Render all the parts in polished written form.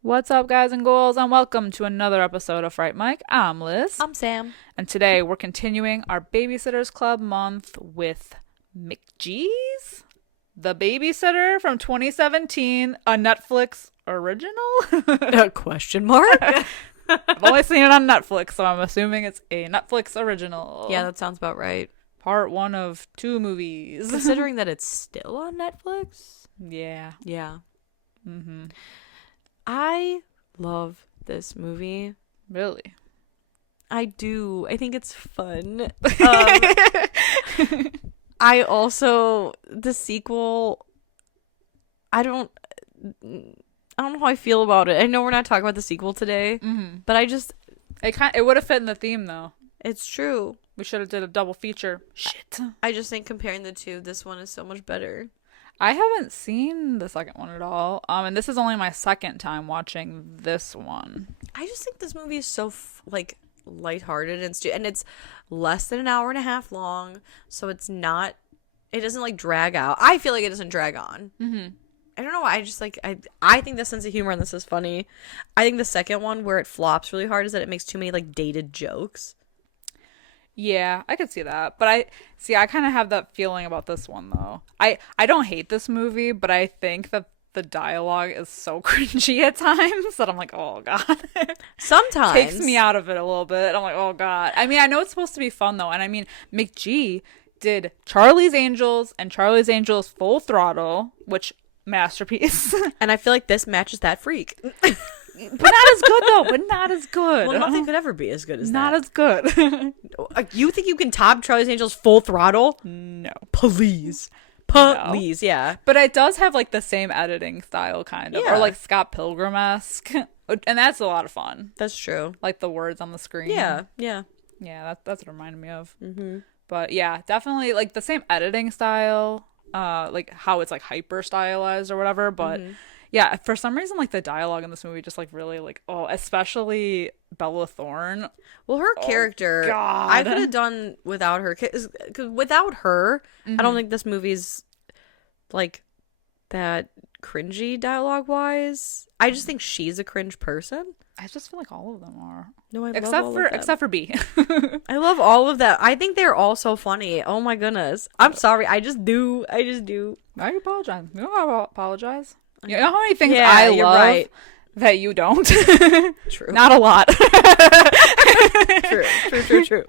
What's up, guys and ghouls, and welcome to another episode of Fright Mic. I'm Liz. I'm Sam. And today we're continuing our Babysitters Club month with McGee's The Babysitter from 2017, a Netflix original? Question mark? I've only seen it on Netflix, so I'm assuming it's a Netflix original. Yeah, that sounds about right. Part 1 of 2 movies. Considering that it's still on Netflix? Yeah. Yeah. Mm-hmm. I love this movie. Really? I do. I think it's fun. I also, the sequel, I don't know how I feel about it. I know we're not talking about the sequel today, but I just... It would have fit in the theme, though. It's true. We should have did a double feature. Shit. I just think comparing the two, this one is so much better. I haven't seen the second one at all. And this is only my second time watching this one. I just think this movie is so lighthearted and it's less than an hour and a half long, so it doesn't drag out. I feel like it doesn't drag on. I don't know why. I just I think the sense of humor in this is funny. I think the second one where it flops really hard is that it makes too many dated jokes. Yeah, I could see that. But I kind of have that feeling about this one, though. I don't hate this movie, but I think that the dialogue is so cringy at times that I'm like, oh, God. Sometimes. Takes me out of it a little bit. I'm like, oh, God. I mean, I know it's supposed to be fun, though. And I mean, McGee did Charlie's Angels and Charlie's Angels Full Throttle, which, masterpiece. And I feel like this matches that freak. But not as good, though. But not as good. Well, nothing could ever be as good as not that. Not as good. You think you can top Charlie's Angels Full Throttle? No. Please. No. Yeah. But it does have the same editing style, kind of. Yeah. Or Scott Pilgrim-esque. And that's a lot of fun. That's true. The words on the screen. Yeah. Yeah, that's what it reminded me of. But yeah, definitely the same editing style. How it's hyper stylized or whatever. But yeah, for some reason, the dialogue in this movie just really especially Bella Thorne. Well, her character, God. I could have done without her. 'Cause without her, I don't think this movie's that cringy dialogue wise. I just think she's a cringe person. I just feel like all of them are. No, I love all of them. Except for B. I love all of them. I think they're all so funny. Oh my goodness. I'm sorry. I just do. I apologize. You don't have to apologize. You know how many things I love right. that you don't? True. Not a lot. True.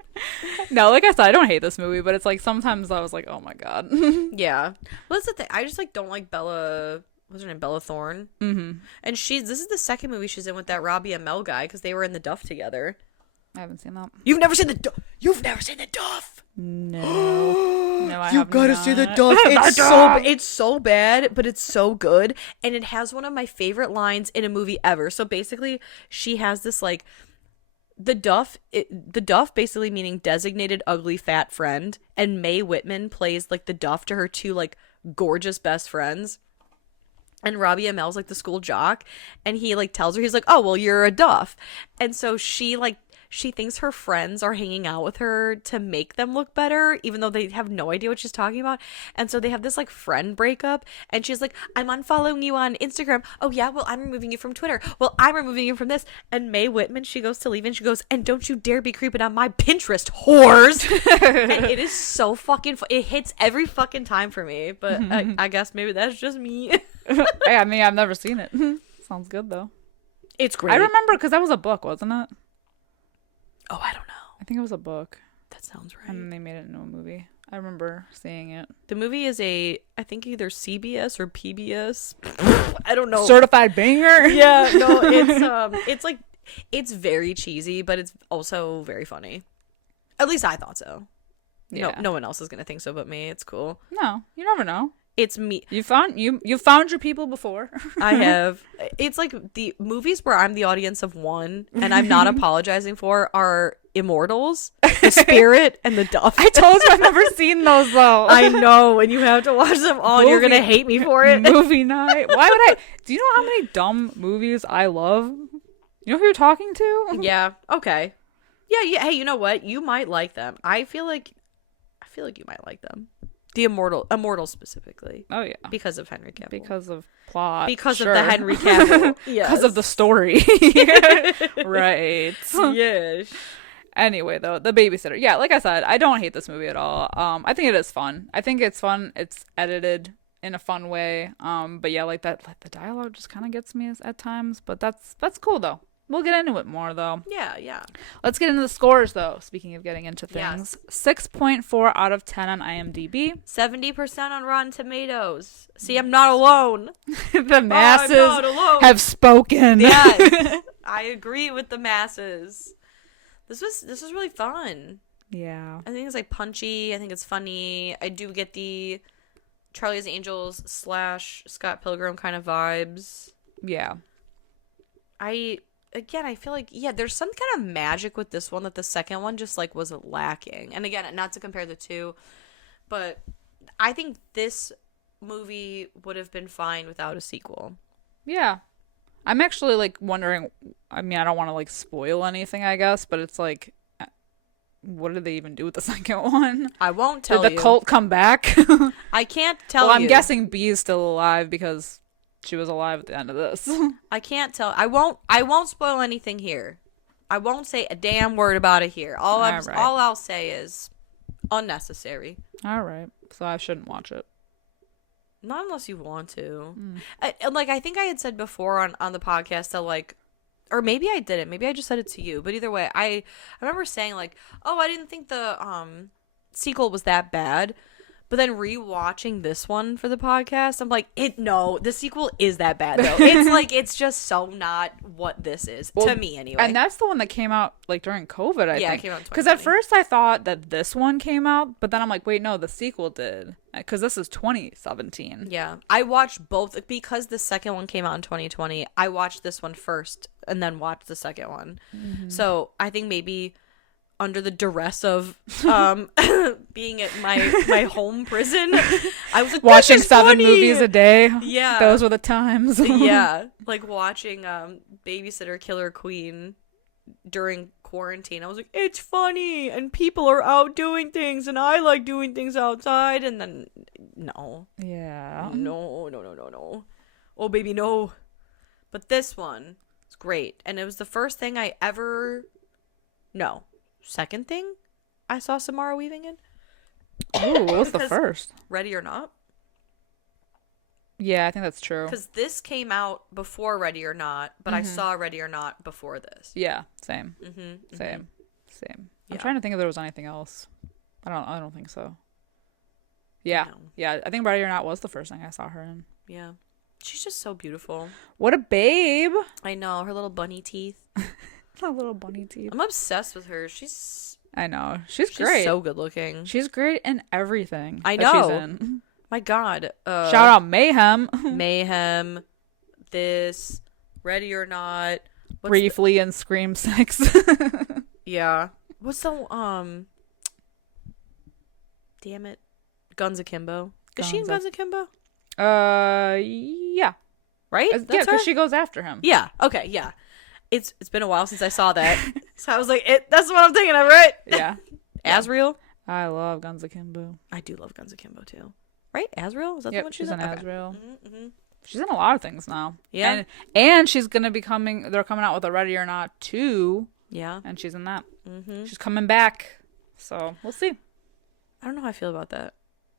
No, like I said, I don't hate this movie, but it's sometimes I was like, oh my God. Yeah. Well, that's the thing. I just don't like Bella. What's her name? Bella Thorne. Mm-hmm. And this is the second movie she's in with that Robbie Amell guy because they were in The Duff together. I haven't seen that. You've never seen the Duff? No. No, I You have gotta not. see The Duff. It's so bad, but it's so good. And it has one of my favorite lines in a movie ever. So basically, she has this the Duff basically meaning designated ugly fat friend. And Mae Whitman plays the Duff to her two gorgeous best friends. And Robbie Amell's the school jock, and he tells her, he's oh, well, you're a Duff. And so she thinks her friends are hanging out with her to make them look better, even though they have no idea what she's talking about. And so they have this friend breakup, and she's I'm unfollowing you on Instagram. Oh yeah, well, I'm removing you from Twitter. Well, I'm removing you from this. And Mae Whitman, she goes to leave, and she goes, and don't you dare be creeping on my Pinterest, whores. And it is so fucking it hits every fucking time for me, but I guess maybe that's just me. I mean, I've never seen it. Sounds good, though. It's great. I remember because that was a book, wasn't it? Oh, I don't know. I think it was a book. That sounds right. And they made it into a movie. I remember seeing it. The movie is I think either CBS or PBS. I don't know. Certified banger? Yeah, no, it's very cheesy, but it's also very funny. At least I thought so. Yeah. No one else is going to think so but me. It's cool. No, you never know. It's me. You found your people before. I have. It's like the movies where I'm the audience of one and I'm not apologizing for are Immortals, The Spirit, and The Duff. I told you I've never seen those though. I know, and you have to watch them all. You're gonna hate me for it. Movie night. Why would I? Do you know how many dumb movies I love? You know who you're talking to? Yeah. Okay. Yeah. Hey, you know what? You might like them. I feel like you might like them. The Immortals specifically. Oh yeah. Because of Henry Cavill. Because of plot. Because of the Henry Cavill. Yes. Because of the story. Right. Yes. Anyway, though, The Babysitter. Yeah, like I said, I don't hate this movie at all. I think it is fun. I think it's fun. It's edited in a fun way. But yeah, like that, like the dialogue just kind of gets me at times. But that's cool though. We'll get into it more though. Yeah. Let's get into the scores though. Speaking of getting into things, 6.4 out of 10 on IMDb. 70% on Rotten Tomatoes. See, I'm not alone. The masses have spoken. Yeah, I agree with the masses. This was really fun. Yeah. I think it's like punchy. I think it's funny. I do get the Charlie's Angels / Scott Pilgrim kind of vibes. Yeah. I feel like, there's some kind of magic with this one that the second one just like was lacking. And again, not to compare the two, but I think this movie would have been fine without a sequel. Yeah. I'm actually like wondering, I mean, I don't want to like spoil anything, I guess, but it's like, what did they even do with the second one? I won't tell you. Did the cult come back? I can't tell you. Well, I'm guessing B is still alive because she was alive at the end of this. I can't tell. I won't spoil anything here. I won't say a damn word about it here. All I'll say is unnecessary. All right. So I shouldn't watch it. Not unless you want to. I think I had said before on the podcast that like, or maybe I didn't. Maybe I just said it to you. But either way, I remember saying like, oh, I didn't think the sequel was that bad. But then rewatching this one for the podcast, I'm like, the sequel is that bad though. It's like, it's just so not what this is, to me anyway. And that's the one that came out like during COVID, I think. Yeah, it came out in 2020. Because at first I thought that this one came out, but then I'm like, wait, no, the sequel did. Because this is 2017. Yeah. I watched both, because the second one came out in 2020, I watched this one first and then watched the second one. Mm-hmm. So I think maybe under the duress of being at my home prison, I was like, watching 7 movies a day. Yeah, those were the times. Yeah, like watching Babysitter Killer Queen during quarantine. I was like, it's funny and people are out doing things and I like doing things outside. And then no, oh baby, no. But this one is great, and it was the first thing I ever second thing I saw Samara Weaving in. Oh, what's the first? Ready or Not. Yeah, I think that's true. Because this came out before Ready or Not, but I saw Ready or Not before this. Yeah, same. Same. I'm trying to think if there was anything else. I don't think so. Yeah. No. Yeah, I think Ready or Not was the first thing I saw her in. Yeah. She's just so beautiful. What a babe. I know, her little bunny teeth. Her little bunny teeth. I'm obsessed with her. I know. She's great. So good looking. She's great in everything. I know. She's in. My God. Shout out Mayhem. Mayhem. This. Ready or Not. Briefly in Scream 6. Yeah. What's the damn it. Guns Akimbo. Is she in Guns Akimbo? Yeah. Right? Yeah, because she goes after him. Yeah. Okay, yeah. It's been a while since I saw that. So I was like, that's what I'm thinking of, right? Yeah. Asriel? I love Guns Akimbo. I do love Guns Akimbo too. Right? Asriel? Is that the one she's in? Asriel. Mm-hmm. She's in a lot of things now. Yeah. And she's going to be they're coming out with a Ready or Not 2. Yeah. And she's in that. Mm-hmm. She's coming back. So we'll see. I don't know how I feel about that.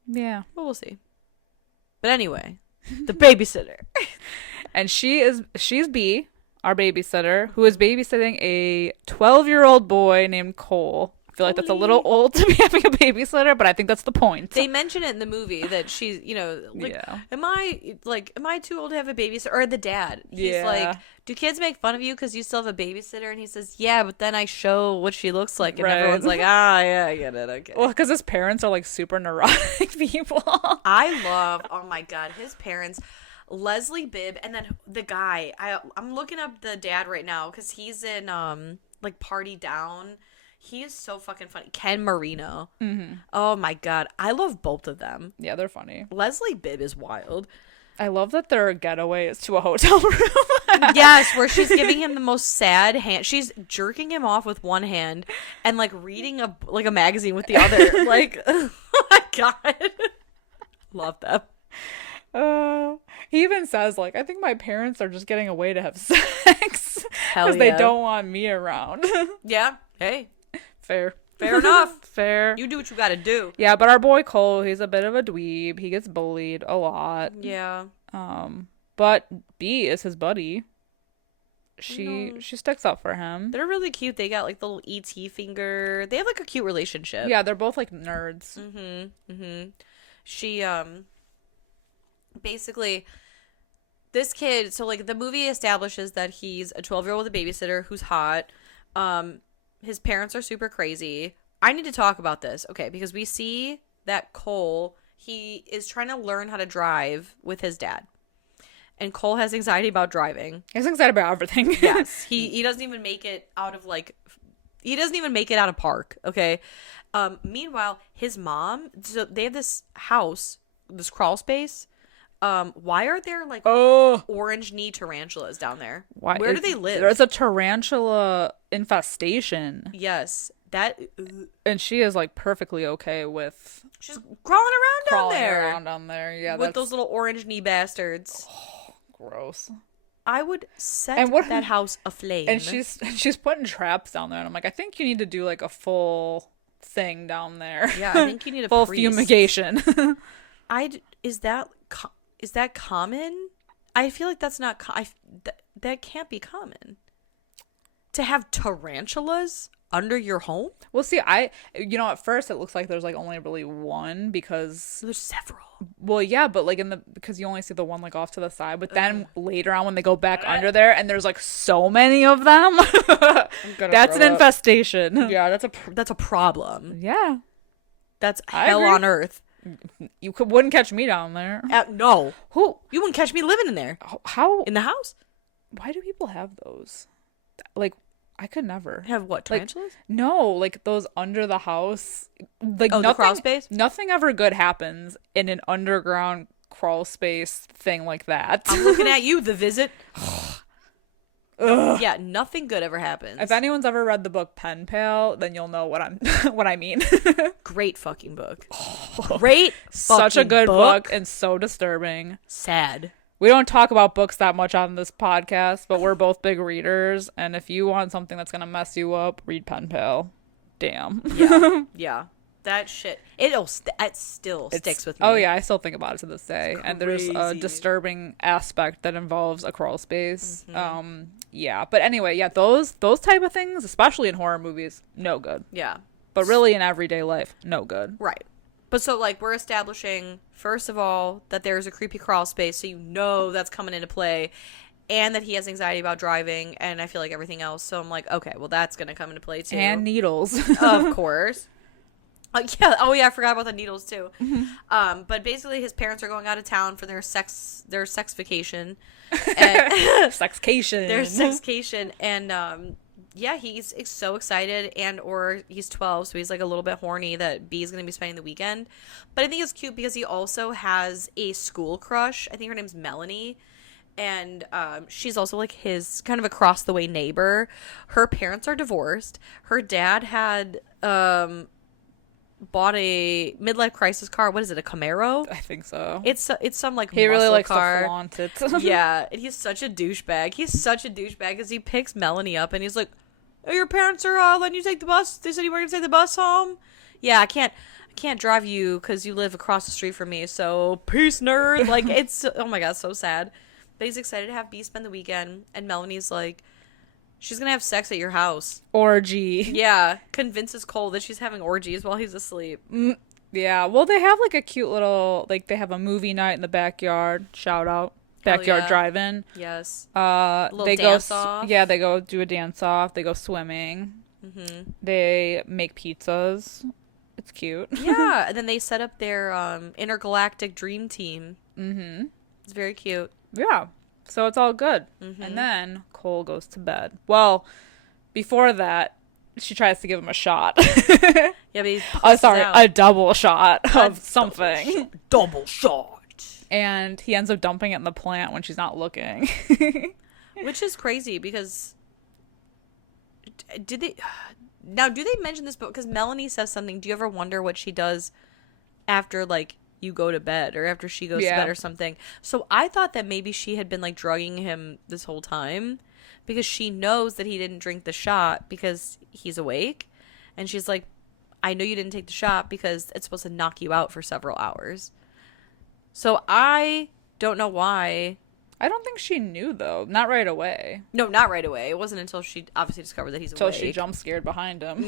Yeah. But we'll see. But anyway, The Babysitter. And she's B, our babysitter, who is babysitting a 12-year-old boy named Cole. I feel like that's a little old to be having a babysitter, but I think that's the point. They mention it in the movie that she's, like, am I too old to have a babysitter? Or the dad, he's like, do kids make fun of you because you still have a babysitter? And he says, yeah, but then I show what she looks like, and everyone's like, yeah, I get it, okay. Well, because his parents are like super neurotic people. Oh my god, his parents, Leslie Bibb, and then the guy. I'm looking up the dad right now because he's in like Party Down. He is so fucking funny. Ken Marino. Mm-hmm. Oh my god, I love both of them. Yeah, they're funny. Leslie Bibb is wild. I love that their getaway is to a hotel room. Yes, where she's giving him the most sad hand. She's jerking him off with one hand and like reading a magazine with the other. Like, oh my god, love them. He even says, like, I think my parents are just getting away to have sex because they don't want me around. Yeah. Hey. Fair enough. Fair. You do what you gotta do. Yeah, but our boy Cole, he's a bit of a dweeb. He gets bullied a lot. Yeah. But B is his buddy. She sticks up for him. They're really cute. They got like the little ET finger. They have like a cute relationship. Yeah, they're both like nerds. She basically, this kid, so like the movie establishes that he's a 12-year-old with a babysitter who's hot. His parents are super crazy. I need to talk about this, okay, because we see that Cole, he is trying to learn how to drive with his dad. And Cole has anxiety about driving. He's excited about everything. Yes. He doesn't even make it out of park, okay? Meanwhile, his mom, so they have this house, this crawl space. Why are there like orange knee tarantulas down there? Where do they live? There's a tarantula infestation. Yes. And she is like perfectly okay with she's crawling around down there. Yeah, with those little orange knee bastards. Oh, gross. I would set that house aflame. And she's putting traps down there, and I'm like, I think you need to do like a full thing down there. Yeah, I think you need a full priest. Fumigation. Is that common? I feel like that's not that can't be common. To have tarantulas under your home? Well, see, at first it looks like there's like only really one because there's several. Well, yeah, but like because you only see the one like off to the side, but then later on when they go back under there and there's like so many of them, that's an infestation. Yeah, that's a problem. Yeah, that's hell on earth. You wouldn't catch me down there. No. Who? You wouldn't catch me living in there. How? In the house? Why do people have those? Like, I could never. Have what, tarantulas? Like, no, like those under the house. Like the crawl space? Nothing ever good happens in an underground crawl space thing like that. I'm looking at you, The Visit. Yeah, nothing good ever happens. If anyone's ever read the book Pen Pal, then you'll know what I mean. Great fucking book. Great Such a good book and so disturbing. Sad. We don't talk about books that much on this podcast, but we're both big readers, and if you want something that's going to mess you up, read Pen Pal. Damn. Yeah. That shit. It still sticks with me. Oh, yeah. I still think about it to this day. And there's a disturbing aspect that involves a crawl space. Mm-hmm. Yeah. But anyway, yeah, those type of things, especially in horror movies, no good. Yeah. But really in everyday life, no good. Right. But so, like, we're establishing, first of all, that there's a creepy crawl space, so you know that's coming into play, and that he has anxiety about driving, and I feel like everything else. So I'm like, okay, well, that's going to come into play, too. And needles. Of course. Yeah. Oh, yeah, I forgot about the needles, too. Mm-hmm. But basically, his parents are going out of town for their sex vacation. Sexcation. Their sexcation, and, yeah, he's so excited, or he's 12, so he's like a little bit horny that B is going to be spending the weekend. But I think it's cute because he also has a school crush. I think her name's Melanie, and she's also like his kind of across the way neighbor. Her parents are divorced. Her dad had bought a midlife crisis car. What is it, a Camaro? I think so. It's some like he really likes car. To flaunt it. Yeah, and he's such a douchebag. He's such a douchebag because he picks Melanie up and he's like, oh, your parents are letting you take the bus. They said you were gonna take the bus home. Yeah, I can't drive you because you live across the street from me. So peace, nerd. Like, it's oh my god, so sad. But he's excited to have B spend the weekend, and Melanie's like, She's gonna have sex at your house. Orgy. Yeah. Convinces Cole that she's having orgies while he's asleep. Yeah. Well, they have like a cute little, like they have a movie night in the backyard. Shout out. Backyard drive-in. Yes. They dance go. off. Yeah, they go do a dance off. They go swimming. Mm-hmm. They make pizzas. It's cute. Yeah, and then they set up their intergalactic dream team. Mm-hmm. It's very cute. Yeah. So it's all good. Mm-hmm. And then Cole goes to bed. Well, before that, she tries to give him a shot. Yeah, but he's a double shot of something. Double shot. And he ends up dumping it in the plant when she's not looking. Which is crazy because do they mention this book? Because Melanie says something. Do you ever wonder what she does after like you go to bed or after she goes to bed or something? So I thought that maybe she had been like drugging him this whole time because she knows that he didn't drink the shot because he's awake. And she's like, I know you didn't take the shot because it's supposed to knock you out for several hours. So I don't know why. I don't think she knew, though. Not right away. No, not right away. It wasn't until she obviously discovered that he's awake. Until she jump scared behind him.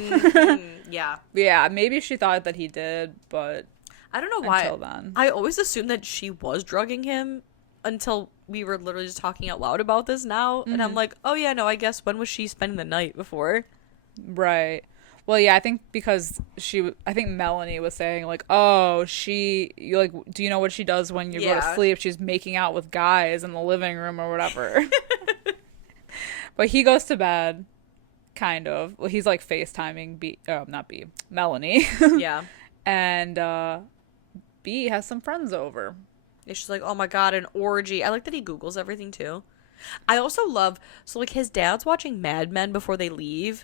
Yeah. Yeah, maybe she thought that he did, but I don't know why. Until then. I always assumed that she was drugging him until we were literally just talking out loud about this now. Mm-hmm. And I'm like, oh, yeah, no, I guess when was she spending the night before? Right. Well, yeah, I think because I think Melanie was saying, like, oh, do you know what she does when you go to sleep? She's making out with guys in the living room or whatever. But he goes to bed, kind of. Well, he's, like, FaceTiming Melanie. Yeah. And B has some friends over. And she's like, oh, my God, an orgy. I like that he Googles everything, too. I also love, so, like, his dad's watching Mad Men before they leave.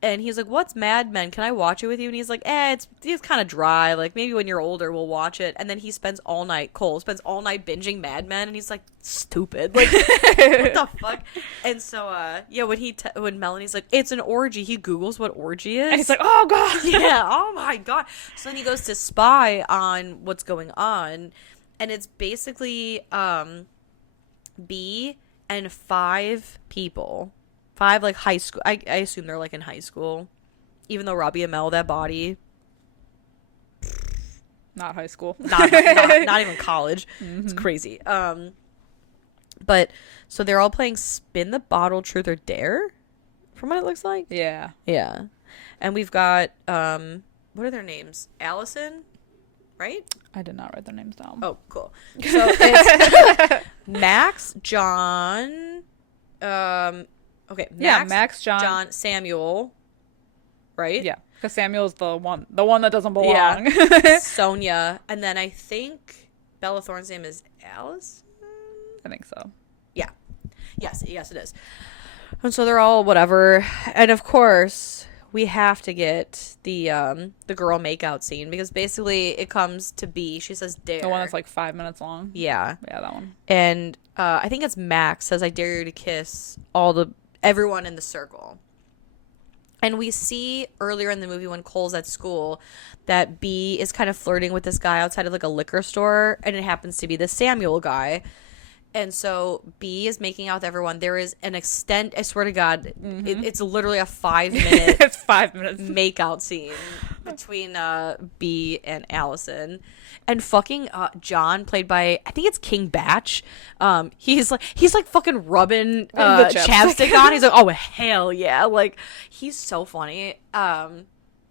And he's like, what's Mad Men? Can I watch it with you? And he's like, it's kind of dry. Like, maybe when you're older, we'll watch it. And then Cole spends all night binging Mad Men. And he's like, stupid. Like, what the fuck? And so, when Melanie's like, it's an orgy, he Googles what orgy is. And he's like, oh, God. Yeah, oh, my God. So then he goes to spy on what's going on. And it's basically B and 5 people. 5, like, high school. I assume they're, like, in high school. Even though Robbie Amell, that body. Not high school. Not even college. Mm-hmm. It's crazy. But, so they're all playing Spin the Bottle, Truth or Dare? From what it looks like? Yeah. Yeah. And we've got, what are their names? Allison? Right? I did not write their names down. Oh, cool. So, it's Max, John, okay, Max, John, Samuel, right? Yeah, because Samuel's the one that doesn't belong. Yeah. Sonia, and then I think Bella Thorne's name is Alice. I think so. Yeah. Yes, it is. And so they're all whatever, and of course we have to get the girl makeout scene because basically it comes to B. She says dare. The one that's like 5 minutes long. Yeah. Yeah, that one. And I think it's Max says, I dare you to kiss everyone in the circle. And we see earlier in the movie when Cole's at school that B is kind of flirting with this guy outside of like a liquor store, and it happens to be the Samuel guy. And so B is making out with everyone. There is an I swear to God, it's literally a 5-minute it's 5 minutes makeout scene between B and Allison. And fucking John, played by, I think it's King Batch. He's like fucking rubbing chapstick on. He's like, oh hell yeah, like he's so funny. But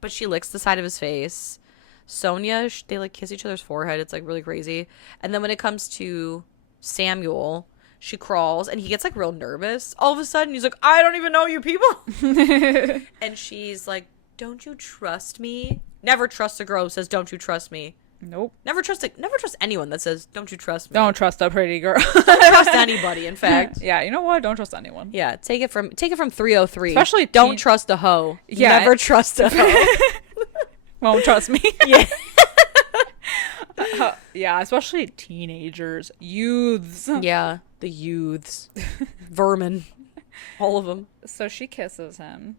she licks the side of his face. Sonia, they like kiss each other's forehead. It's like really crazy. And then when it comes to Samuel, she crawls and he gets like real nervous. All of a sudden, he's like, I don't even know you people. And she's like, don't you trust me? Never trust a girl who says, don't you trust me. Nope. Never trust anyone that says, don't you trust me. Don't trust a pretty girl. Don't trust anybody, in fact. Yeah, you know what? Don't trust anyone. Yeah, take it from 303. Especially don't trust a hoe. Yeah. Never trust a hoe. Won't trust me. Yeah. Yeah, especially teenagers, youths. Yeah, the youths. Vermin. All of them. So she kisses him.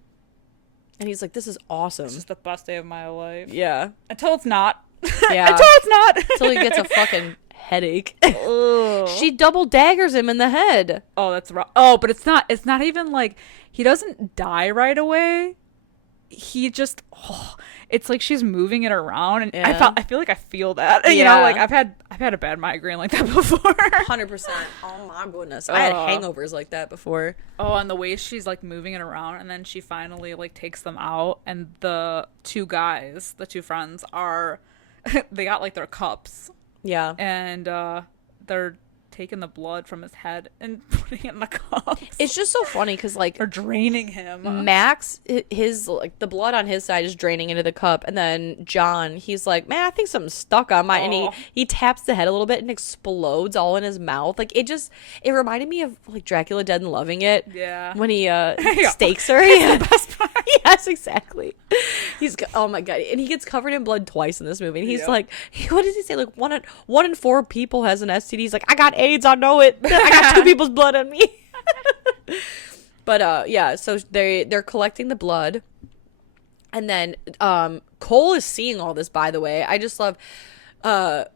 And he's like, this is awesome. This is the best day of my life. Yeah. Until it's not. Yeah. Until it's not. Until he gets a fucking headache. She double daggers him in the head. Oh, that's wrong. Oh, but it's not even like he doesn't die right away. He just it's like she's moving it around, and I feel like I feel that. You know, like I've had a bad migraine like that before. 100%. Oh my goodness. I had hangovers like that before. Oh, and the way she's like moving it around, and then she finally like takes them out, and the two friends are they got like their cups. Yeah. And they're taking the blood from his head and putting it in the cups. It's just so funny because like they're draining him. Max, his like the blood on his side is draining into the cup, and then John, he's like, man, I think something's stuck on mine, and he taps the head a little bit and explodes all in his mouth. Like it reminded me of like Dracula Dead and Loving It. Yeah. When he stakes her. Yeah. The best part. Yes, exactly. Oh my god, and he gets covered in blood twice in this movie, and he's like, what does he say? Like one in 4 people has an STD. He's like, I got AIDS, I know it. I got 2 people's blood on me. But yeah, so they're collecting the blood, and then Cole is seeing all this. By the way, I just love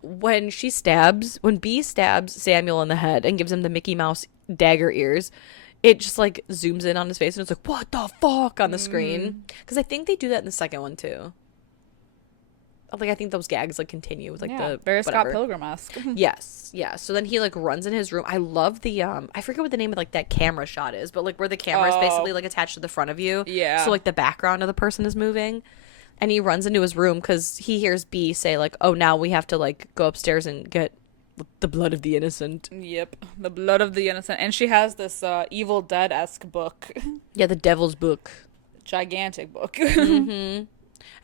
when B stabs Samuel in the head and gives him the Mickey Mouse dagger ears. It just like zooms in on his face, and it's like, what the fuck on the screen, because I think they do that in the second one too. Like I think those gags like continue with like the very whatever. Scott Pilgrim-esque. Yes, yeah. So then he like runs in his room. I love the I forget what the name of like that camera shot is, but like where the camera is basically like attached to the front of you. Yeah. So like the background of the person is moving, and he runs into his room because he hears B say like, oh, now we have to like go upstairs and get the blood of the innocent. Yep, the blood of the innocent. And she has this Evil Dead-esque book. Yeah, the Devil's Book. Gigantic book. Mm-hmm.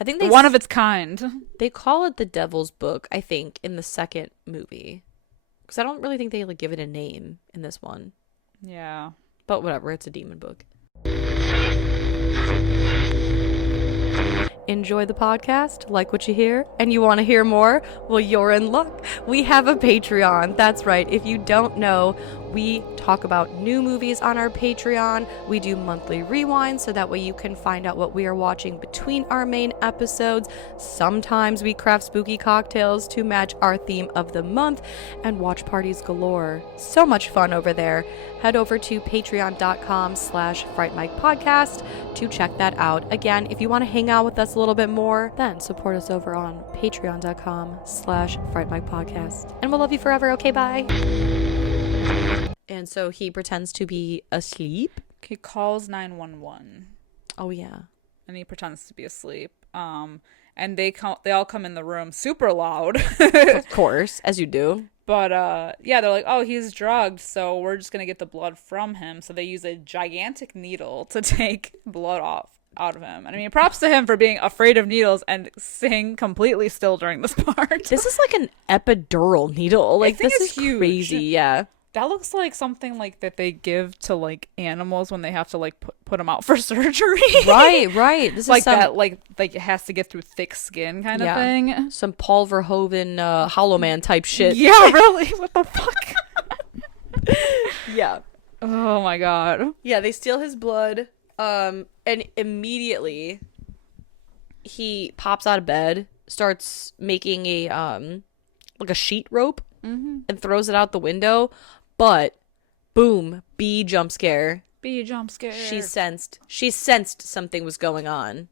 I think one of its kind. They call it the Devil's Book, I think, in the second movie, because I don't really think they like give it a name in this one. Yeah, but whatever, it's a demon book. Enjoy the podcast, like what you hear, and you want to hear more? Well, you're in luck. We have a Patreon. That's right. If you don't know, we talk about new movies on our Patreon. We do monthly rewinds, so that way you can find out what we are watching between our main episodes. Sometimes we craft spooky cocktails to match our theme of the month, and watch parties galore. So much fun over there. Head over to patreon.com/Fright Mic podcast to check that out. Again, if you want to hang out with us a little bit more, then support us over on patreon.com/Fright Mic podcast. And we'll love you forever. Okay, bye. And so he pretends to be asleep. He calls 911. Oh yeah. And he pretends to be asleep. And they all come in the room super loud. Of course, as you do. But yeah, they're like, oh, he's drugged, so we're just gonna get the blood from him. So they use a gigantic needle to take blood out of him. And I mean, props to him for being afraid of needles and staying completely still during this part. This is like an epidural needle. Like, this is huge. Crazy. Yeah. That looks like something like that they give to like animals when they have to like put them out for surgery. Right. This like is some, that, like it has to get through thick skin kind of thing. Some Paul Verhoeven Hollow Man type shit. Yeah, really. What the fuck? Yeah. Oh my god. Yeah, they steal his blood. And immediately he pops out of bed, starts making a like a sheet rope, and throws it out the window. But boom, B jump scare. She sensed something was going on.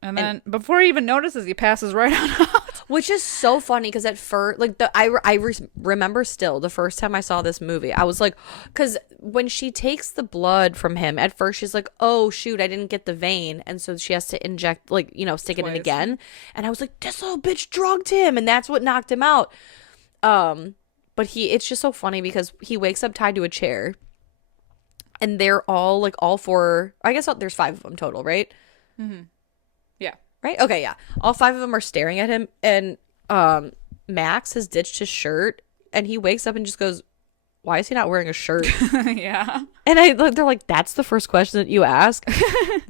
And then before he even notices, he passes right on out. Which is so funny because at first, like, I remember still the first time I saw this movie, I was like, because when she takes the blood from him, at first she's like, oh shoot, I didn't get the vein, and so she has to inject, like, you know, stick it in again. And I was like, this little bitch drugged him, and that's what knocked him out. But it's just so funny because he wakes up tied to a chair, and they're all like, all 4, I guess there's 5 of them total, right? Mm-hmm. Yeah. Right? Okay, yeah. All 5 of them are staring at him, and Max has ditched his shirt, and he wakes up and just goes, why is he not wearing a shirt? Yeah. And they're like, that's the first question that you ask.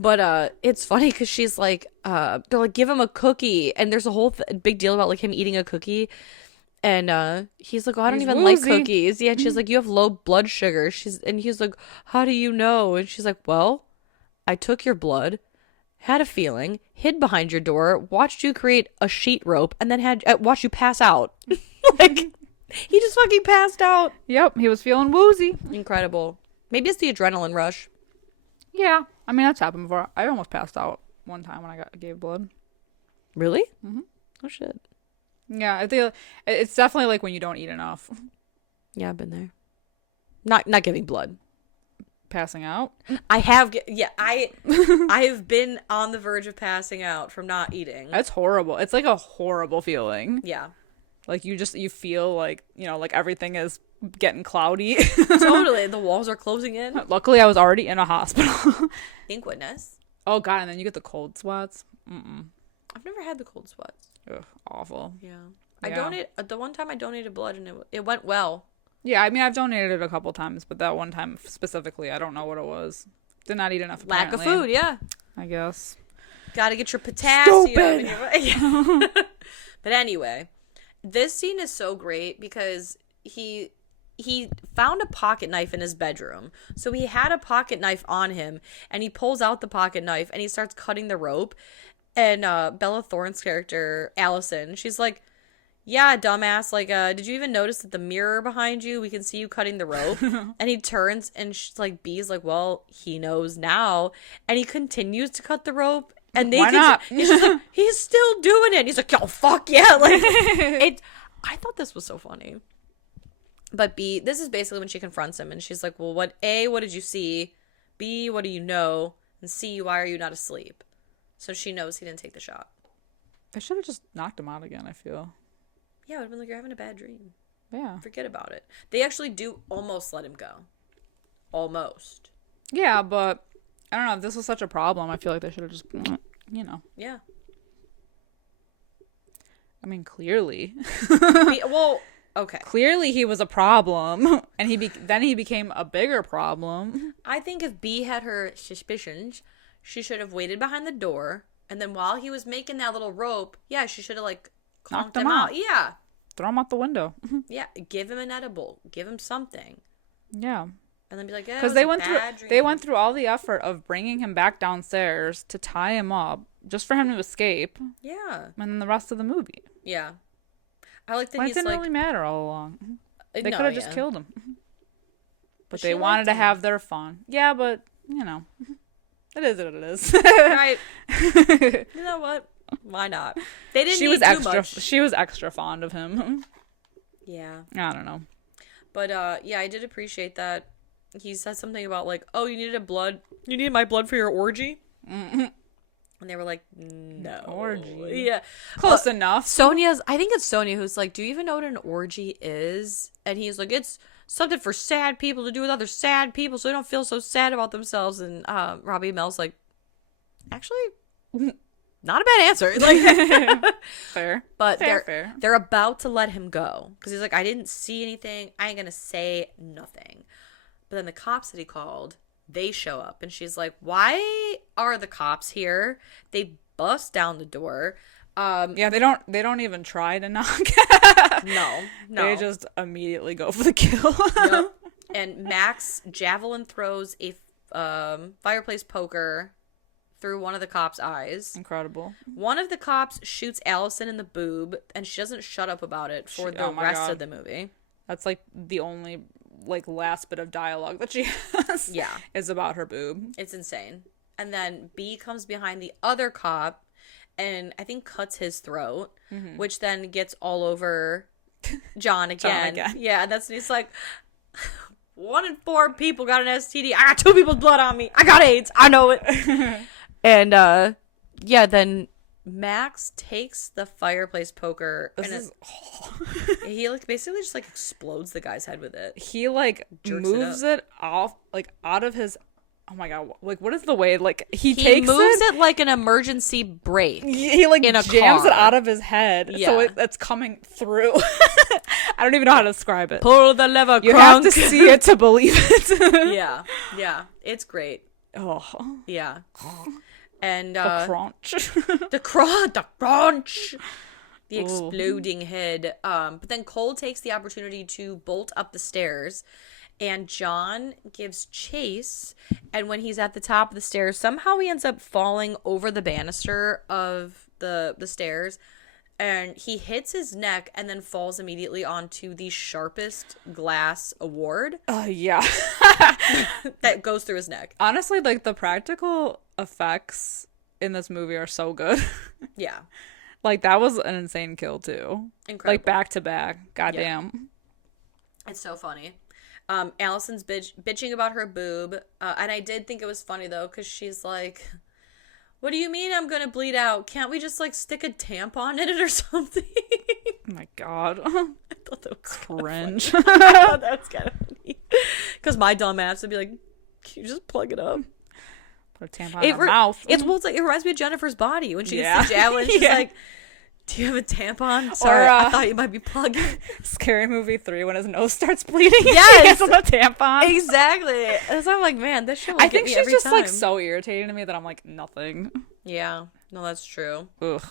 But it's funny because she's like, they're like, give him a cookie, and there's a whole big deal about like him eating a cookie. And he's like, oh, I don't even like cookies. Yeah, and she's like, you have low blood sugar. And he's like, how do you know? And she's like, well, I took your blood, had a feeling, hid behind your door, watched you create a sheet rope, and then watched you pass out. Like, He just fucking passed out. Yep, he was feeling woozy. Incredible. Maybe it's the adrenaline rush. Yeah, I mean that's happened before. I almost passed out one time when I gave blood. Really? Mm-hmm. Oh shit. Yeah, I think it's definitely like when you don't eat enough. Yeah, I've been there. Not giving blood. Passing out. I have. Yeah, I have been on the verge of passing out from not eating. That's horrible. It's like a horrible feeling. Yeah. Like you feel like, like everything is getting cloudy. Totally. The walls are closing in. Luckily, I was already in a hospital. Thank goodness. Oh, God. And then you get the cold sweats. Mm-mm. I've never had the cold sweats. Ugh, awful. Yeah. I donated. The one time I donated blood and it went well. Yeah, I mean, I've donated it a couple times, but that one time specifically, I don't know what it was. Did not eat enough, Lack apparently. of food, yeah. I guess. Gotta get your potassium. Stupid! But anyway, this scene is so great because he found a pocket knife in his bedroom. So he had a pocket knife on him, and he pulls out the pocket knife, and he starts cutting the rope. And Bella Thorne's character, Allison, she's like, yeah, dumbass, like, did you even notice that the mirror behind you, we can see you cutting the rope? And he turns and she's like, B's like, well, he knows now. And he continues to cut the rope. And they Why not? He's just like, he's still doing it. And he's like, oh, fuck yeah. Like, I thought this was so funny. But B, this is basically when she confronts him and she's like, well, what did you see? B, what do you know? And C, why are you not asleep? So she knows he didn't take the shot. I should have just knocked him out again, I feel. Yeah, it would have been like, you're having a bad dream. Yeah. Forget about it. They actually do almost let him go. Almost. Yeah, but I don't know. If this was such a problem, I feel like they should have just, Yeah. I mean, clearly. Well, okay. Clearly he was a problem, and then he became a bigger problem. I think if B had her suspicions, she should have waited behind the door, and then while he was making that little rope, yeah, she should have, like, knocked him out. Yeah. Throw him out the window. Yeah, give him an edible. Give him something. Yeah. And then be like, yeah, because they went through all the effort of bringing him back downstairs to tie him up just for him to escape. Yeah. And then the rest of the movie. Yeah. I like that It he's didn't like... really matter all along. They could have just killed him. But she they wanted to liked him. have their fun. Yeah, but, it is what it is. Right. You know what? Why not? They didn't need too much. She was extra fond of him. Yeah. I don't know. But, yeah, I did appreciate that. He said something about, like, oh, you needed my blood for your orgy? Mm-hmm. And they were like, no. Orgy. Yeah. Close enough. I think it's Sonia who's like, do you even know what an orgy is? And he's like, it's something for sad people to do with other sad people so they don't feel so sad about themselves. And Robbie Mel's like, actually, not a bad answer. Like, fair. But fair. They're about to let him go. Because he's like, I didn't see anything. I ain't going to say nothing. But then the cops that he called, they show up. And she's like, why are the cops here? They bust down the door. Yeah, they don't even try to knock. No. They just immediately go for the kill. Yep. And Max javelin throws a fireplace poker through one of the cops' eyes. Incredible. One of the cops shoots Allison in the boob, and she doesn't shut up about it for the rest of the movie. That's like the only last bit of dialogue that she has. Yeah. Is about her boob. It's insane. And then B comes behind the other cop and I think cuts his throat, which then gets all over John again. Yeah, and that's when he's like, 1 in 4 people got an STD. I got 2 people's blood on me. I got AIDS. I know it. And yeah, then Max takes the fireplace poker he basically just explodes the guy's head with it. He moves it off out of his. Oh my god! What is the way? He moves it like an emergency brake. He jams it out of his head, so it's coming through. I don't even know how to describe it. Pull the lever. You have to see it to believe it. Yeah, it's great. Oh yeah. And the crunch. the crunch. The exploding head. But then Cole takes the opportunity to bolt up the stairs, and John gives chase. And when he's at the top of the stairs, somehow he ends up falling over the banister of the stairs. and he hits his neck and then falls immediately onto the sharpest glass award. Yeah. That goes through his neck. Honestly, like, the practical effects in this movie are so good. Yeah. Like, that was an insane kill, too. Incredible. Like, back to back. Goddamn. Yeah. It's so funny. Allison's bitching about her boob. And I did think it was funny, though, because she's like, what do you mean I'm going to bleed out? Can't we just, like, stick a tampon in it or something? Oh, my God. I thought that was cringe. I thought that was kind of funny. Because my dumb ass would be like, can you just plug it up? Put a tampon in her mouth. It reminds me of Jennifer's Body when she gets the javelin. She's like, do you have a tampon? Sorry, I thought you might be plugging. Scary Movie 3 when his nose starts bleeding. Yes, on the tampon. Exactly. And so I'm like, man, this shit. I think she's just like so irritating to me that I'm like nothing. Yeah, no, that's true. Ugh.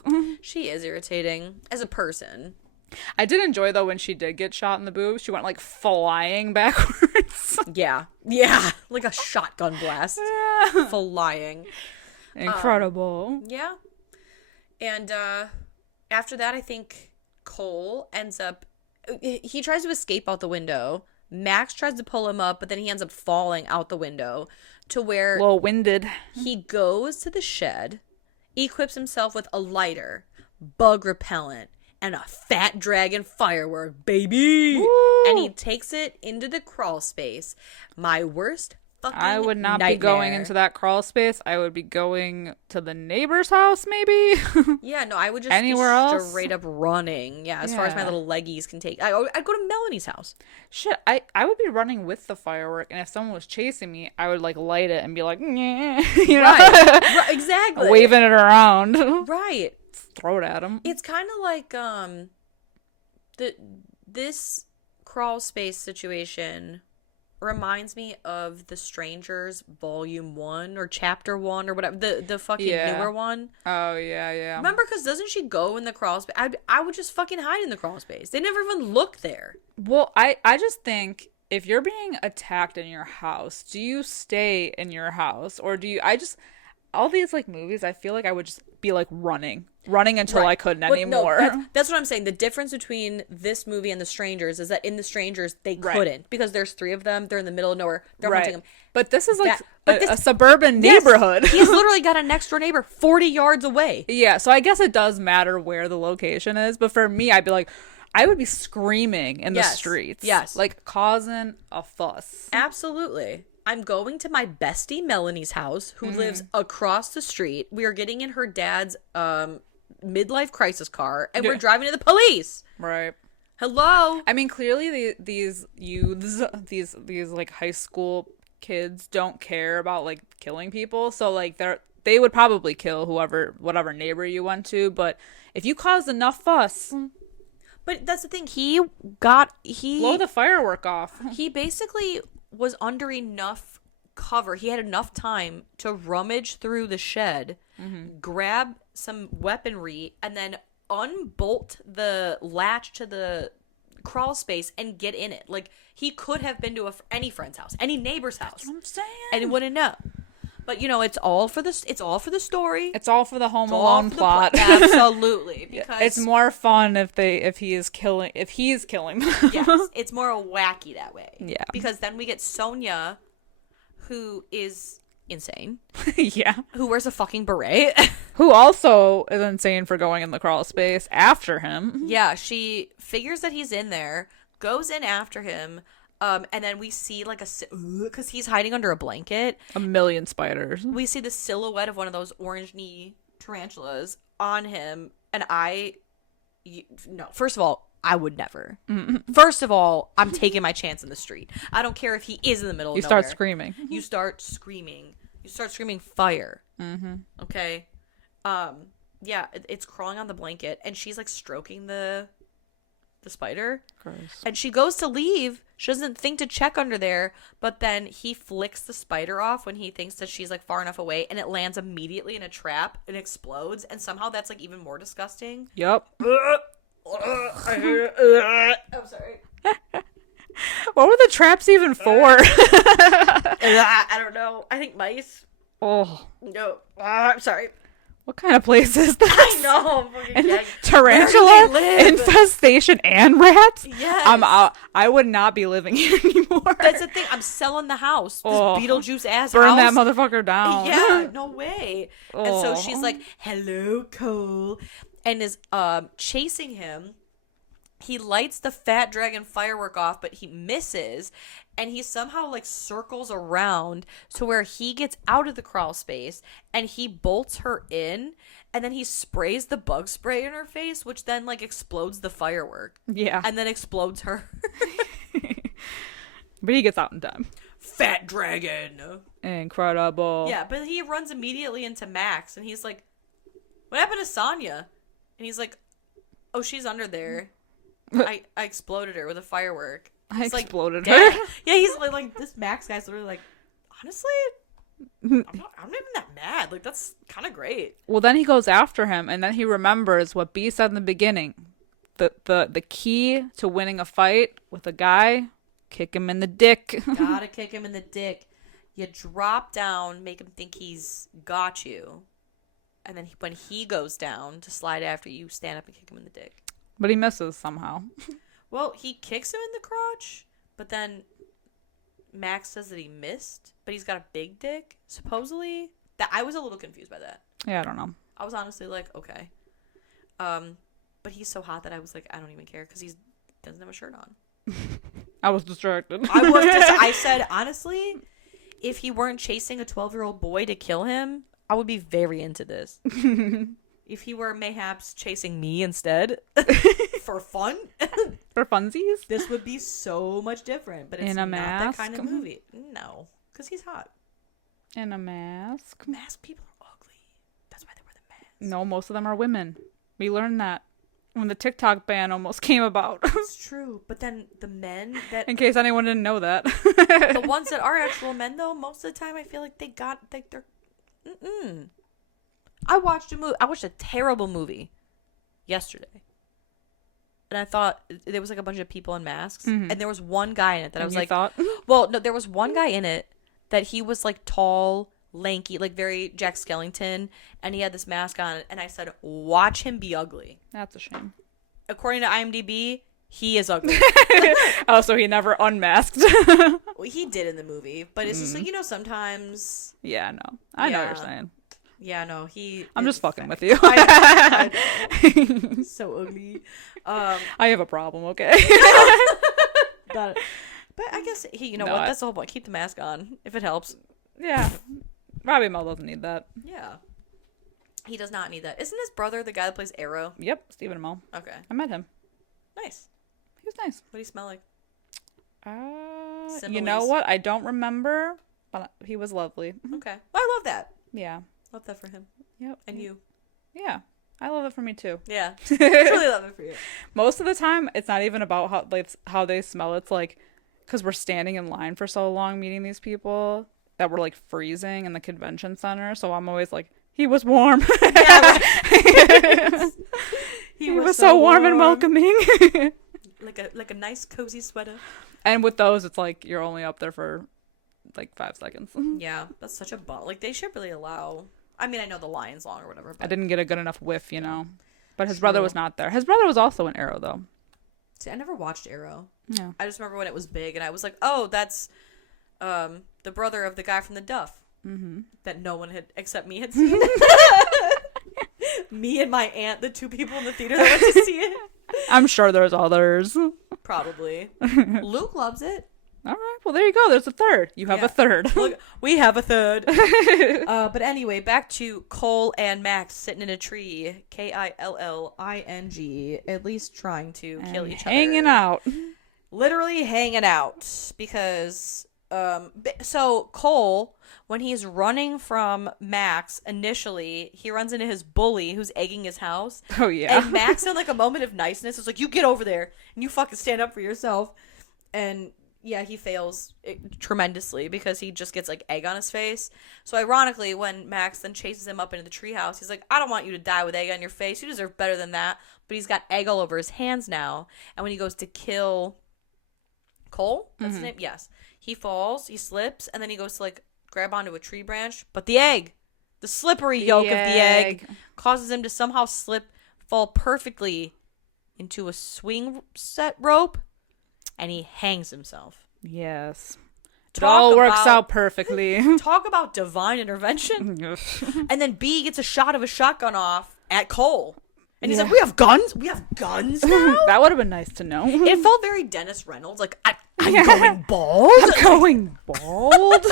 She is irritating as a person. I did enjoy though when she did get shot in the boob. She went like flying backwards. Yeah, like a shotgun blast. Yeah. Flying. Incredible. Yeah, and after that, I think Cole ends up. He tries to escape out the window. Max tries to pull him up, but then he ends up falling out the window to where. A little winded. He goes to the shed, equips himself with a lighter, bug repellent, and a fat dragon firework, baby. Woo! And he takes it into the crawl space. My worst fucking I would not nightmare. be going into that crawl space. I would be going to the neighbor's house, maybe. Yeah, no, I would just anywhere be else straight up running. Yeah, as far as my little leggies can take. I'd go to Melanie's house. Shit, I would be running with the firework, and if someone was chasing me, I would like light it and be like, you know? Right, exactly. Waving it around. Right. Throw it at him. It's kind of like this crawl space situation reminds me of The Strangers Volume 1 or Chapter 1 or whatever, the fucking newer one. Oh, yeah. Remember, because doesn't she go in the crawl space? I would just fucking hide in the crawl space. They never even look there. Well, I just think if you're being attacked in your house, do you stay in your house? Or do you, all these like movies, I feel like I would just be like running until I couldn't anymore. No, that's what I'm saying. The difference between this movie and The Strangers is that in The Strangers they couldn't, because there's 3 of them. They're in the middle of nowhere. They're hunting them. But this is like a suburban neighborhood. He's literally got a next door neighbor 40 yards away. Yeah, so I guess it does matter where the location is. But for me, I'd be like, I would be screaming in the streets. Yes. Like causing a fuss. Absolutely. I'm going to my bestie Melanie's house, who lives across the street. We are getting in her dad's midlife crisis car, and we're driving to the police. Right. Hello. I mean, clearly these youths, these like high school kids don't care about like killing people. So like they would probably kill whatever neighbor you went to. But if you caused enough fuss. But that's the thing. He blow the firework off. He basically was under enough cover. He had enough time to rummage through the shed, grab some weaponry, and then unbolt the latch to the crawl space and get in it. Like, he could have been to any friend's house, any neighbor's house. That's what I'm saying. And he wouldn't know. But you know, it's all for the story. It's all for the Home Alone plot. Absolutely, because it's more fun if he's killing them. Yes, it's more wacky that way. Yeah, because then we get Sonia, who is insane. Yeah, who wears a fucking beret. Who also is insane for going in the crawl space after him. Yeah, she figures that he's in there, goes in after him. And then we see like because he's hiding under a blanket. A million spiders. We see the silhouette of one of those orange knee tarantulas on him. And no, first of all, I would never. Mm-hmm. First of all, I'm taking my chance in the street. I don't care if he is in the middle of nowhere. Start screaming. You start screaming. You start screaming fire. Mm-hmm. Okay. Yeah, it's crawling on the blanket. And she's like stroking the spider. Gross. And she goes to leave. She doesn't think to check under there, but then he flicks the spider off when he thinks that she's like far enough away, and it lands immediately in a trap and explodes, and somehow that's like even more disgusting. Yep. I'm sorry. What were the traps even for? I don't know. I think mice. Oh. No. I'm sorry. what kind of place is this? I know. And tarantula infestation and rats? Yes. I would not be living here anymore. That's the thing. I'm selling the house. This Beetlejuice ass burn house. Burn that motherfucker down. Yeah, no way. And so she's like, hello, Cole. And is chasing him. He lights the fat dragon firework off, but he misses. And he somehow like circles around to where he gets out of the crawl space and he bolts her in, and then he sprays the bug spray in her face, which then like explodes the firework. Yeah. And then explodes her. But he gets out in time. Fat dragon. Incredible. Yeah, but he runs immediately into Max and he's like, what happened to Sonya? And he's like, oh, she's under there. I exploded her with a firework. He's exploded her. her. Yeah, he's like this Max guy's literally like, honestly, I'm not even that mad. Like, that's kind of great. Well, then he goes after him, and then he remembers what B said in the beginning. The key to winning a fight with a guy, kick him in the dick. Gotta kick him in the dick. You drop down, make him think he's got you. And then when he goes down to slide after you, stand up and kick him in the dick. But he misses somehow. Well, he kicks him in the crotch, but then Max says that he missed, but he's got a big dick, supposedly. That I was a little confused by that. Yeah, I don't know. I was honestly like, okay. But he's so hot that I was like, I don't even care because he doesn't have a shirt on. I was distracted. I said, honestly, if he weren't chasing a 12-year-old boy to kill him, I would be very into this. If he were mayhaps chasing me instead for fun, for funsies, this would be so much different. But it's in a not mask? That kind of movie. No, because he's hot. In a mask. Masked people are ugly. That's why they wear the mask. No, most of them are women. We learned that when the TikTok ban almost came about. It's true, but then the men that, in case anyone didn't know that, the ones that are actual men though, most of the time I feel like they're. I watched a terrible movie yesterday. And I thought there was like a bunch of people in masks. Mm-hmm. And there was one guy in it that I was like, well, no, there was one guy in it that he was like tall, lanky, like very Jack Skellington. And he had this mask on. And I said, watch him be ugly. That's a shame. According to IMDb, he is ugly. Oh, so he never unmasked. Well, he did in the movie. But it's just like, sometimes. Yeah, no. I know what you're saying. Yeah, no, I'm just fucking with you. I so ugly. I have a problem, okay? Got it. But I guess what? That's the whole point. Keep the mask on if it helps. Yeah. Robbie Mel doesn't need that. Yeah. He does not need that. Isn't his brother the guy that plays Arrow? Yep, Stephen Amell. Okay. I met him. Nice. He was nice. What do you smell like? You know what? I don't remember, but he was lovely. Okay. Well, I love that. Yeah. Love that for him. Yep. And you. Yeah. I love it for me too. Yeah. Truly love it for you. Most of the time, it's not even about how they smell. It's like, because we're standing in line for so long meeting these people that we're like freezing in the convention center. So I'm always like, he was warm. Yeah, right. he was so warm and welcoming. like a nice cozy sweater. And with those, it's like you're only up there for like 5 seconds. Yeah, that's such a bummer. Like they should really allow. I mean, I know the line's long or whatever. But... I didn't get a good enough whiff, But his brother was not there. His brother was also in Arrow, though. See, I never watched Arrow. Yeah. I just remember when it was big, and I was like, oh, that's the brother of the guy from the Duff. Mm-hmm. That no one had, except me, had seen. Me and my aunt, the 2 people in the theater that went to see it. I'm sure there's others. Probably. Luke loves it. All right. Well, there you go. There's a third. You have a third. Look, we have a third. But anyway, back to Cole and Max sitting in a tree. Killing, at least trying to kill each other. Hanging out. Literally hanging out. Because, so Cole, when he's running from Max, initially, he runs into his bully who's egging his house. Oh, yeah. And Max, in like a moment of niceness, is like, you get over there and you fucking stand up for yourself. And... yeah, he fails tremendously because he just gets, like, egg on his face. So, ironically, when Max then chases him up into the treehouse, he's like, I don't want you to die with egg on your face. You deserve better than that. But he's got egg all over his hands now. And when he goes to kill Cole, that's his name? Yes. He falls, he slips, and then he goes to, like, grab onto a tree branch. But the the slippery yolk of the egg causes him to somehow fall perfectly into a swing set rope, and he hangs himself. Yes. It all works out perfectly. Talk about divine intervention. And then B gets a shot of a shotgun off at Cole. And he's like, we have guns? We have guns now? That would have been nice to know. It felt very Dennis Reynolds. Like, I'm going bald? I'm going bald?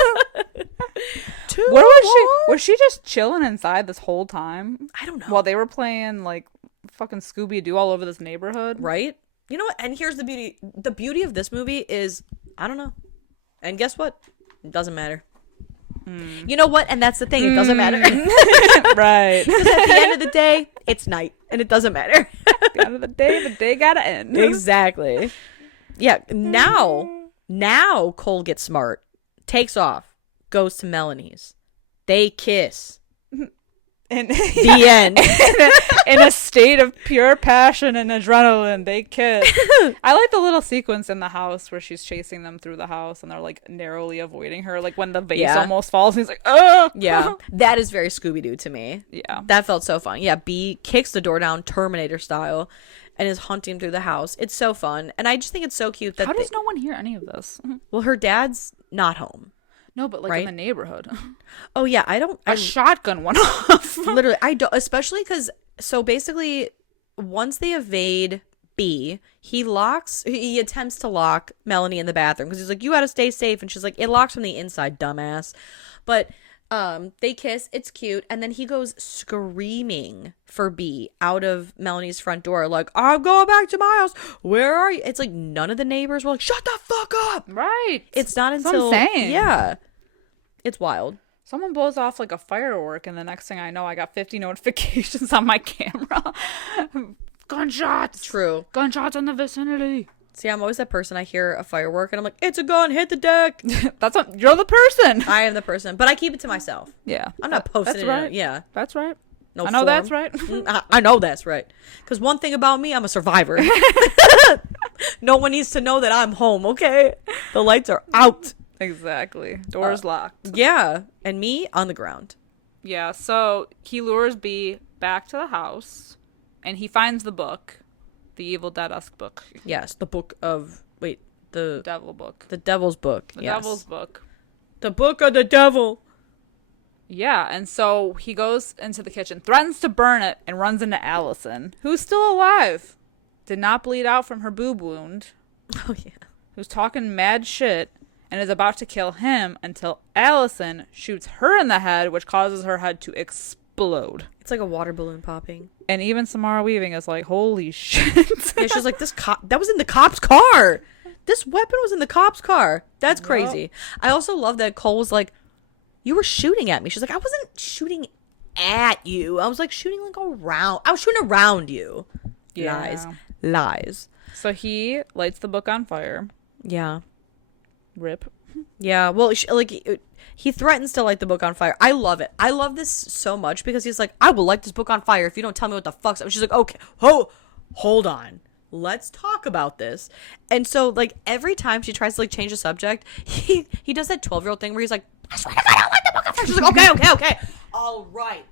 Where was she? Was she just chilling inside this whole time? I don't know. While they were playing, like, fucking Scooby-Doo all over this neighborhood? Right? You know what? And here's the beauty. The beauty of this movie is, I don't know. And guess what? It doesn't matter. You know what? And that's the thing. It doesn't matter. Right. Because at the end of the day, it's night. And it doesn't matter. At the end of the day gotta end. Exactly. Yeah. Now Cole gets smart. Takes off. Goes to Melanie's. They kiss. And the end. In a state of pure passion and adrenaline, they kiss. I like the little sequence in the house where she's chasing them through the house and they're like narrowly avoiding her, like when the vase almost falls and he's like, oh yeah. That is very Scooby-Doo to me. Yeah, that felt so fun. Yeah, B kicks the door down Terminator style and is hunting through the house. It's so fun, and I just think it's so cute that how does no one hear any of this? Well, her dad's not home. No, but like right? in the neighborhood. Oh yeah, a shotgun went off. Literally, I don't. Especially because basically, once they evade B, he attempts to lock Melanie in the bathroom because he's like, "You got to stay safe," and she's like, "It locks from the inside, dumbass." But they kiss. It's cute, and then he goes screaming for B out of Melanie's front door, like, "I'm going back to my house. Where are you?" It's like none of the neighbors were like, "Shut the fuck up!" Right. It's not until yeah, it's wild. Someone blows off like a firework, and the next thing I know, I got 50 notifications on my camera. Gunshots. True. Gunshots in the vicinity. See, I'm always that person. I hear a firework and I'm like, it's a gun, hit the deck. You're the person. I am the person, but I keep it to myself. Yeah. I'm not posting that's right. it. Yeah. That's right. No I know form. that's right. I know that's right. Because one thing about me, I'm a survivor. No one needs to know that I'm home, okay? The lights are out. Exactly. Doors locked. Yeah. And me on the ground. Yeah, so he lures B back to the house, and he finds the book. The Evil Dead-esque book. Yes, the book of... Wait, the... Devil book. The devil's book, The devil's book. The book of the devil. Yeah, and so he goes into the kitchen, threatens to burn it, and runs into Allison, who's still alive. Did not bleed out from her boob wound. Oh, yeah. Who's talking mad shit, and is about to kill him until Allison shoots her in the head, which causes her head to explode. It's like a water balloon popping. And even Samara Weaving is like, holy shit. Yeah, she's like, that was in the cop's car. This weapon was in the cop's car. That's crazy. Yep. I also love that Cole was like, you were shooting at me. She's like, I wasn't shooting at you. I was like shooting like around. I was shooting around you. Yeah. Lies. So he lights the book on fire. Yeah. Rip. Yeah. Well, he threatens to light the book on fire. I love it. I love this so much because he's like, I will light this book on fire if you don't tell me what the fuck's up. She's like, okay, hold on. Let's talk about this. And so, like, every time she tries to, like, change the subject, he does that 12-year-old thing where he's like, I swear to God, I'll light the book on fire. She's like, okay. All right.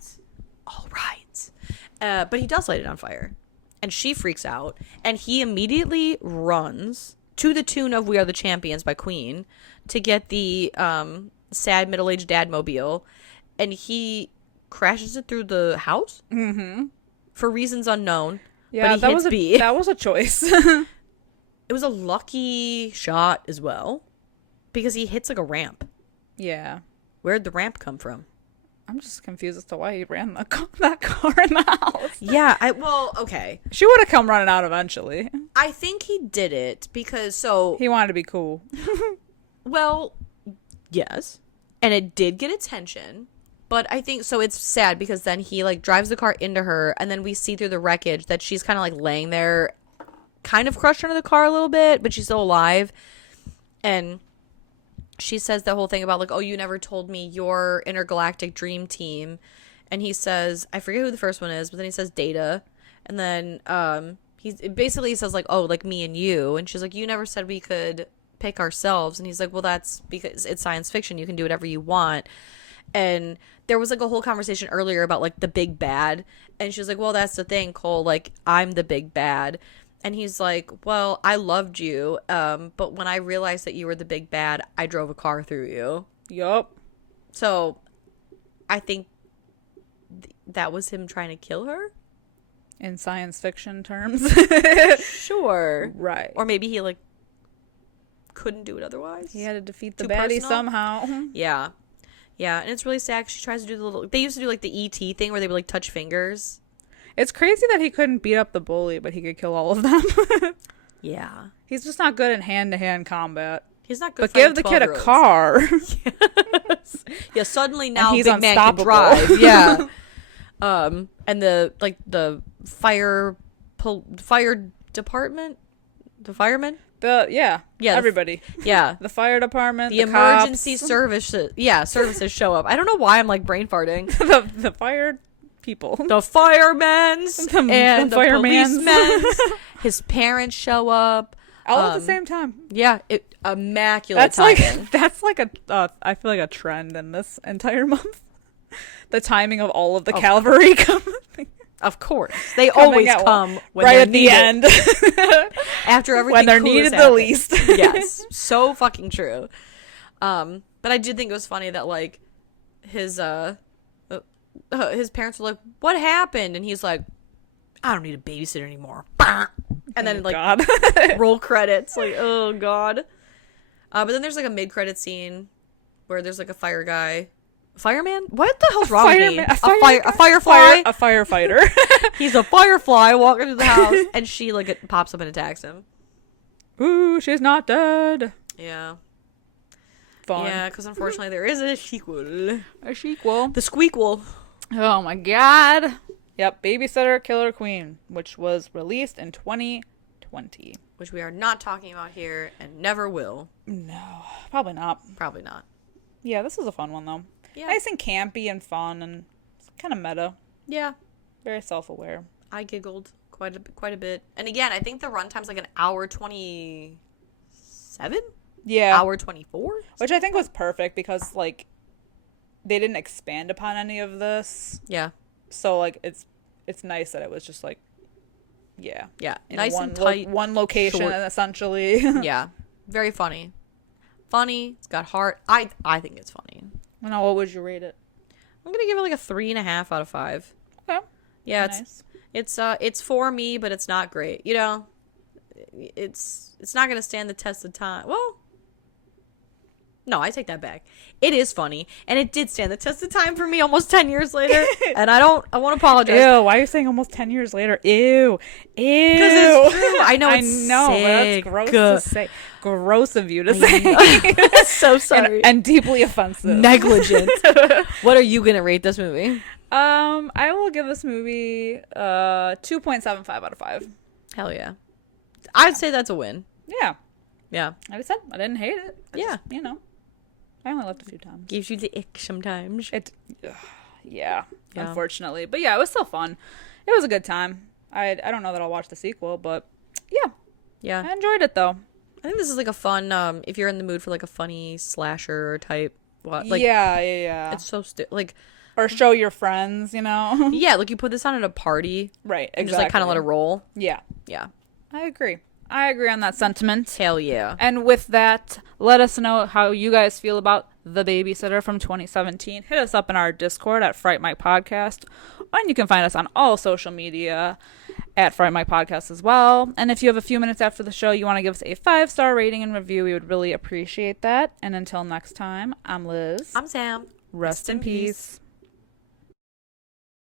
But he does light it on fire. And she freaks out. And he immediately runs to the tune of We Are the Champions by Queen to get the sad middle-aged dad mobile, and he crashes it through the house for reasons unknown. Yeah, but he hits B. That was a choice. It was a lucky shot as well because he hits like a ramp. Yeah. Where'd the ramp come from? I'm just confused as to why he ran that car in the house. Yeah, okay. She would have come running out eventually. I think he did it because he wanted to be cool. Well, yes. And it did get attention. But I think, so it's sad because then he, like, drives the car into her, and then we see through the wreckage that she's kind of, like, laying there, kind of crushed under the car a little bit, but she's still alive. And she says the whole thing about, like, oh, you never told me your intergalactic dream team. And he says, I forget who the first one is, but then he says Data. And then he says, like, oh, like, me and you. And she's like, you never said we could pick ourselves. And he's like, well, that's because it's science fiction. You can do whatever you want. And there was like a whole conversation earlier about like the big bad. And she was like, well, that's the thing, Cole. Like, I'm the big bad. And he's like, well, I loved you. But when I realized that you were the big bad, I drove a car through you. Yup. So I think that was him trying to kill her. In science fiction terms. Sure. Right. Or maybe he like couldn't do it otherwise. He had to defeat the Too baddie personal? somehow. Yeah. Yeah, and it's really sad 'cause she tries to do the little... They used to do, like, the E.T. thing where they would, like, touch fingers. It's crazy that he couldn't beat up the bully, but he could kill all of them. Yeah. He's just not good in hand-to-hand combat. He's not good But give the kid a car. Yes. Yeah, suddenly now he's big man can unstoppable. drive. Yeah. And the, like, the fire department? The firemen? Yeah, everybody. Yeah. The fire department, The emergency services. Yeah, services show up. I don't know why I'm, like, brain farting. the fire people. The firemen and the firemen's. policemen. His parents show up. All at the same time. Yeah, immaculate timing. That's like I feel like a trend in this entire month. The timing of all of the cavalry coming. Of course. They always come when right they're at the end. After everything when they're cool needed has the happened. least. Yes. So fucking true. But I did think it was funny that like his parents were like, "What happened?" And he's like, "I don't need a babysitter anymore." And then like God. roll credits, like, oh god. But then there's like a mid-credit scene where there's like a fireman? What the hell's wrong with me? A firefly? A firefighter. He's a firefly walking through the house, and she like pops up and attacks him. Ooh, she's not dead. Yeah. Fun. Yeah, because unfortunately there is a sequel. A sequel. The squeakquel. Oh my god. Yep, Babysitter Killer Queen, which was released in 2020. Which we are not talking about here and never will. No, probably not. Probably not. Yeah, this is a fun one though. Yeah. Nice and campy and fun and kind of meta. Yeah. Very self-aware. I giggled quite a bit. And again, I think the runtime's like an hour 27? Yeah. Hour 24? Which I think was perfect because like they didn't expand upon any of this. Yeah. So like it's nice that it was just like yeah. In nice and tight. One location short. essentially. Yeah. Very funny. Funny. It's got heart. I think it's funny. Now, what would you rate it? I'm gonna give it like a 3.5 out of 5. Okay. Yeah, nice. It's for me, but it's not great. You know, it's not gonna stand the test of time. Well, no, I take that back. It is funny, and it did stand the test of time for me almost 10 years later. And I won't apologize. Ew, why are you saying almost 10 years later? Ew. Because it's true. I know it's sick. But that's gross to say. Gross of you to say. So sorry. And deeply offensive. Negligent. What are you gonna rate this movie? I will give this movie 2.75 out of 5. Hell yeah. I'd say that's a win. Yeah. Yeah. Like I said, I didn't hate it. Yeah. Just, you know. I only left a few times. Gives you the ick sometimes. Yeah, unfortunately. But yeah, it was still fun. It was a good time. I don't know that I'll watch the sequel, but yeah. I enjoyed it though. I think this is like a fun, if you're in the mood for like a funny slasher type. Like, yeah. It's so like. Or show your friends, you know? Yeah, like you put this on at a party. Right, and just like kind of let it roll. Yeah. Yeah. I agree on that sentiment. Hell yeah. And with that, let us know how you guys feel about The Babysitter from 2017. Hit us up in our Discord at Fright Mic Podcast. And you can find us on all social media at Fright Mic Podcast as well. And if you have a few minutes after the show, you want to give us a 5-star rating and review, we would really appreciate that. And until next time, I'm Liz. I'm Sam. Rest in peace.